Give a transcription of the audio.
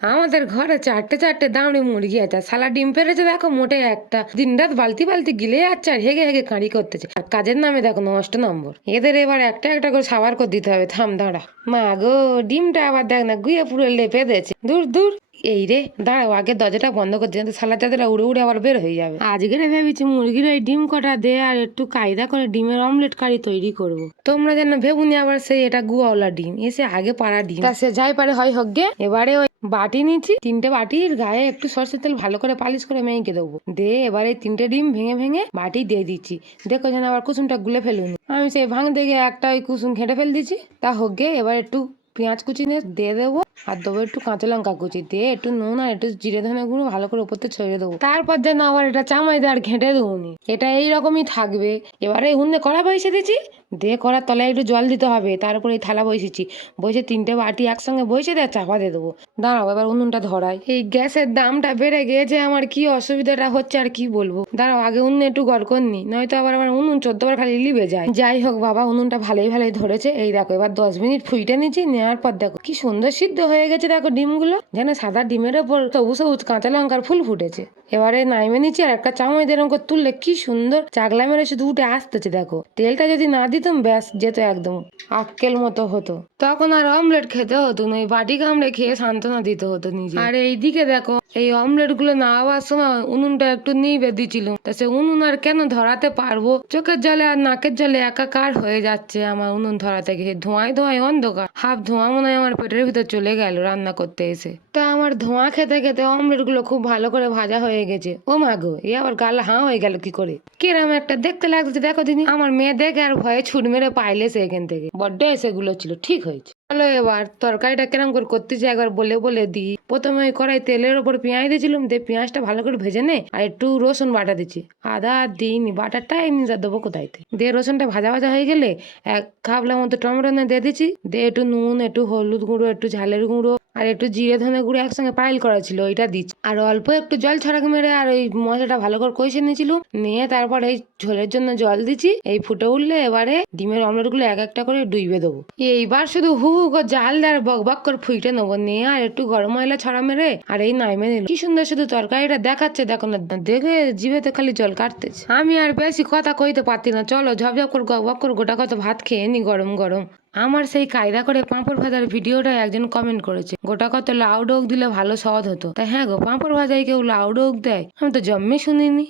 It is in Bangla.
আমাদের ঘরে চারটে চারটে দামড়ি মুরগি আছে, শালা ডিম পেড়েছে দেখো মোটে একটা। দিনরাত বালতি বালতি গিলে যাচ্ছে আর হেগে হেগে কাঁড়ি করতেছে, আর কাজের নামে দেখো নষ্ট নম্বর। এদের এবার একটা একটা করে সাবার করে দিতে হবে। থাম দাঁড়া, মা গো ডিমটা আবার দেখ না গুয়ে পুরো লেপে দিয়েছে। দূর দূর, এই রে দাঁড়াও, আগে দরজাটা বন্ধ করে দিন, শালা চাঁদেরা উড়ে উড়ে আবার বের হয়ে যাবে। আজকে ভেবেছি মুরগির ওই ডিম কটা দে আর একটু কায়দা করে ডিমের অমলেট কারি তৈরি করব। তোমরা যেন ভেবুনি আবার সেই এটা গুয়াওয়ালা ডিম, এসে আগে পাড়া ডিম। তা সে যাই পারে হয় হোক গে। এবারে ওই বাটি নিচ্ছি, তিনটে বাটির গায়ে একটু সরষের তেল ভালো করে পালিশ করে মেখে দেবো। দে এবারে তিনটে ডিম ভেঙে ভেঙে বাটি দিয়ে দিচ্ছি। দেখো যেন আবার কুসুমটা গুলে ফেলুনি। আমি সেই ভাঙতে গিয়ে একটা ওই কুসুম ঘেঁটে ফেল দিচ্ছি। তা হোক গে। এবার একটু পেঁয়াজ কুচি দিয়ে দেবো, আর দেবো একটু কাঁচা লঙ্কা কুচি, দিয়ে একটু নুন আর একটু জিরে ধনে গুঁড়ো ভালো করে উপরতে ছড়িয়ে দেবো। তারপর যেন আবার এটা চামাই দিয়ে আর ঘেঁটে দেবো নি। এটা এইরকমই থাকবে। এবারে উন্নে কড়া বসে দিচ্ছি, দিয়ে কড়ার তলায় একটু জল দিতে হবে। তারপর এই থালা বসেছি, বসে তিনটে বাটি একসঙ্গে বসে দিয়ে চাপা দিয়ে দেবো। দাঁড়াও এবার উনুনটা ধরাই। এই গ্যাসের দামটা বেড়ে গিয়েছে, আমার কি অসুবিধাটা হচ্ছে আর কি বলবো। দাঁড়াও আগে উনুনে একটু গড় করনি, নয়তো আবার আমার উনুন 14 বার খালি লিবে যায়। যাই হোক বাবা, উনুনটা ভালোই ভালোই ধরেছে। এই দেখো এবার 10 মিনিট ফুইটে নিচ্ছি, নেওয়ার পর দেখো কি সুন্দর সিদ্ধ হয়ে গেছে। দেখো ডিমগুলো যেন সাদা ডিমের ওপর সবুজ সবুজ কাঁচা লঙ্কার ফুল ফুটেছে। এবারে নাইমে নিচ্ছি, আর একটা চামচ দিয়ে এরকম করে তুললে কি সুন্দর চাগলা মেরে শুধু উঠে আসতেছে। দেখো তেলটা যদি না দিতাম ব্যাস যেত একদম আক্কেল মতো হতো। তখন আর অমলেট খেতে হতো না, বাটি কামড়ে খেয়ে সান্ত্বনা দিতে হতো নিজে। আর এইদিকে দেখো এই অমলেট গুলো না হওয়ার সময় উনুনটা একটু নিভে দিচ্ছিল। তা সে উনুন আর কেন ধরাতে পারবো, চোখের জলে আর নাকের জলে একাকার হয়ে যাচ্ছে আমার উনুন ধরাতে গিয়ে। ধোঁয়ায় ধোঁয়ায় অন্ধকার, হাফ ধোঁয়া মনে হয় আমার পেটের ভিতর চলে গেল রান্না করতে এসে। তা আমার ধোঁয়া খেতে খেতে অমলেট গুলো খুব ভালো করে ভাজা হয়ে গেছে। ও মা গো, এ আবার গাল হাঁ হয়ে গেল কি করে, কিরম একটা দেখতে লাগছে দেখো দিনি। আমার মেয়ে দেখে আর ভয়ে ছুট মেরে পাইলেছে এখান থেকে। বড্ড এসেগুলো ছিল, ঠিক হয়েছে। চলো এবার তরকারিটা কেরম করে করতেছি একবার বলে বলে দিই। প্রথমে ওই কড়াই তেলের ওপর পেঁয়াজ দিয়েছিলাম, দিয়ে পেঁয়াজটা ভালো করে ভেজে নে আর একটু রসুন বাটা দিচ্ছি। আদা দিইনি, বাটারটা এমনি যা দেবো কোথায়। দিয়ে রসুনটা ভাজা ভাজা হয়ে গেলে এক খাবলার মতো টমেটো দিয়ে দিচ্ছি। দিয়ে একটু নুন, একটু হলুদ গুঁড়ো, একটু ঝালের গুঁড়ো আর একটু জিরে ধনে গুঁড়ো একসঙ্গে পাইল করা ছিল ওইটা দিচ্ছি। আর অল্প একটু জল ছড়াক মেরে আর ওই মশলাটা ভালো করে কষে নিয়েছিল। নিয়ে তারপর এই ঝোলের জন্য জল দিচ্ছি। এই ফুটে উঠলে এবারে ডিমের অমলেট গুলো এক একটা করে ডুইবে দেবো। এইবার শুধু হু হু করে জাল দেয় বক বক করে ফুইটে নেবো। নিয়ে আর একটু গরম মশলা ছড়া মেরে আর এই নাইমে নিল। কি সুন্দর শুধু তরকারিটা দেখাচ্ছে দেখো না, দেখে জিভেতে খালি জল কাটতেছে। আমি আর বেশি কথা কইতে পারতি না, চলো ঝপঝপ করে গক বক করে গোটা কত ভাত খেয়ে নি গরম গরম। আমার সেই কায়দা করে পাঁপড় ভাজার ভিডিওটা একজন কমেন্ট করেছে, গোটা কত লাউ ডোক দিলে ভালো স্বাদ হতো। তা হ্যাঁ গো, পাঁপড় ভাজায় কেউ লাউ ডোক দেয়? আমি তো জন্মে শুনিনি।